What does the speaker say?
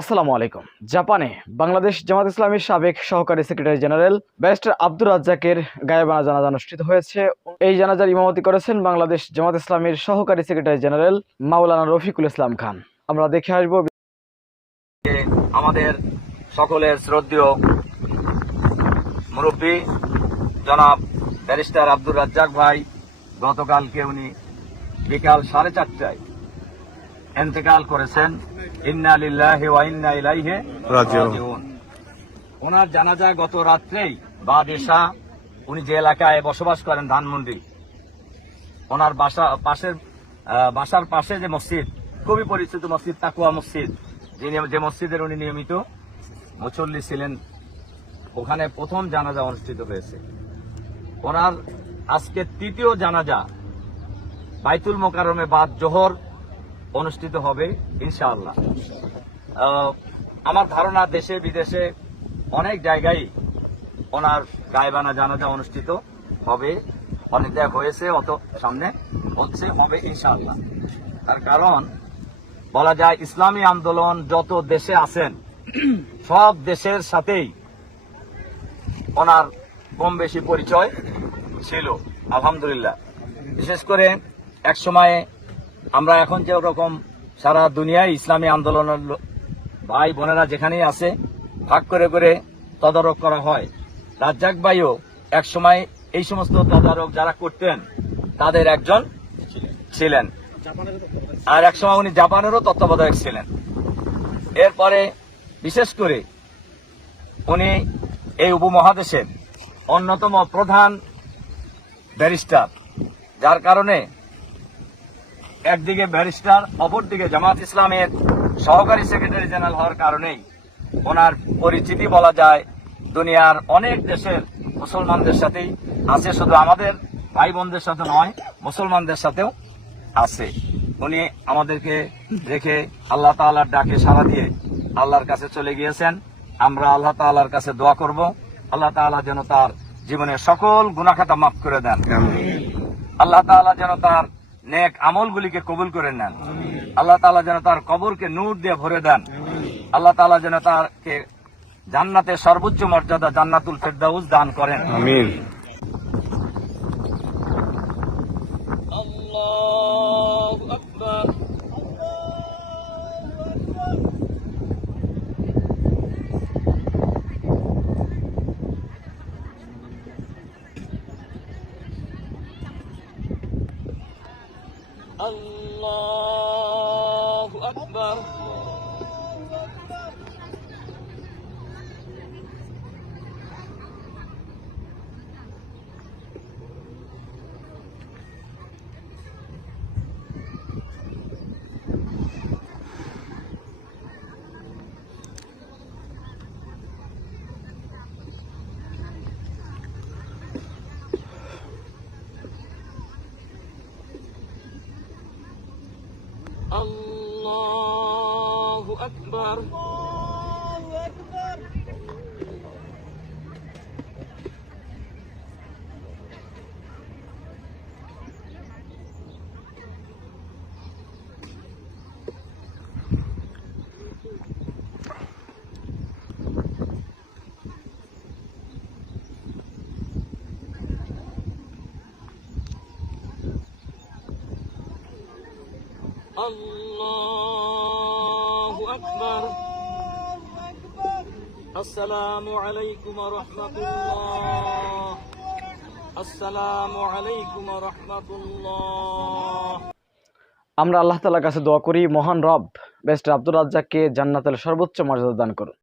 আসসালামু আলাইকুম। জাপানে বাংলাদেশ জামাত ইসলামের সাবেক সহকারী সেক্রেটারি জেনারেল ব্যারিস্টার আব্দুর রাজ্জাকের গায়েবানা জানাজা অনুষ্ঠিত হয়েছে। এই জানাজার ইমামতি করেছেন বাংলাদেশ জামাত ইসলামের সহকারী সেক্রেটারি জেনারেল মাওলানা রফিকুল ইসলাম খান। আমরা দেখে আসব আমাদের সকলের শ্রদ্ধেয় মুরব্বী জনাব ব্যারিস্টার আব্দুর রাজ্জাক ভাই, গতকালকে উনি বিকাল সাড়ে চারটায় এন্তেকাল করেছেন। ইন্না লিল্লাহি ওয়া ইন্না ইলাইহি রাজিউন। ওনার জানাজা গত রাত্রেই বা দেশা উনি যে এলাকায় বসবাস করেন ধানমন্ডি ওনার বাসা পাশের বাসার পাশে যে মসজিদ খুবই পরিচিত মসজিদ তাকুয়া মসজিদ যিনি যে মসজিদের উনি নিয়মিত মুসল্লি ছিলেন। ওখানে প্রথম জানাজা অনুষ্ঠিত হয়েছে। ওনার আজকে তৃতীয় জানাজা বাইতুল মোকারমে বাদ জোহর অনুষ্ঠিত হবে, ইনশাআল্লাহ। আমার ধারণা দেশে, বিদেশে অনেক জায়গায় ওনার গায়েবানা জানাজা অনুষ্ঠিত হবে অনেক জায়গায় হয়েছে, অত সামনে হচ্ছে, হবে ইনশাআল্লাহ। তার কারণ, বলা যায় ইসলামী আন্দোলন যত দেশে আছেন, সব দেশের সাথেই ওনার কম বেশি পরিচয় ছিল, আলহামদুলিল্লাহ। বিশেষ করে এক সময়ে আমরা এখন যে রকম সারা দুনিয়ায় ইসলামী আন্দোলনের ভাই বোনেরা যেখানেই আছে, ভাগ করে করে তদারক করা হয়। রাজ্জাক ভাইও এক সময় এই সমস্ত তদারক যারা করতেন, তাদের একজন ছিলেন। আর এক সময় উনি জাপানেরও তত্ত্বাবধায়ক ছিলেন। এরপরে বিশেষ করে উনি এই উপমহাদেশের অন্যতম প্রধান ব্যারিস্টার, যার কারণে একদিকে ব্যারিস্টার অপরদিকে জামাত ইসলামের সহকারী সেক্রেটারি জেনারেল হওয়ার কারণেই ওনার পরিচিতি বলা যায়। দুনিয়ার অনেক দেশের মুসলমানদের সাথেই আছে শুধু আমাদের ভাই বোনদের সাথে নয় মুসলমানদের সাথেও আছে। উনি আমাদেরকে রেখে আল্লাহ তাআলার ডাকে সাড়া দিয়ে আল্লাহর কাছে চলে গিয়েছেন। আমরা আল্লাহ তাআলার কাছে দোয়া করব। আল্লাহ তাআলা যেন তার জীবনের সকল গুনাখাতা মাফ করে দেন। আল্লাহ তাআলা যেন তার নেক আমলগুলিকে কবুল করে নেন। আল্লাহ তালা যেন তার কবরকে নূর দিয়ে ভরে দেন। আল্লাহ তালা যেন তাকে জান্নাতে সর্বোচ্চ মর্যাদা জান্নাতুল ফেরদাউস দান করেন। الله أكبر. আল্লাহু আকবার আল্লাহু أكبر السلام عليكم ورحمة আলাইকুম السلام عليكم ورحمة الله আমরা আল্লাহ তালার কাছে দোয়া করি, মহান রব বেস্ট আব্দুর রাজ্জাককে জান্নাতের সর্বোচ্চ মর্যাদা দান করুন।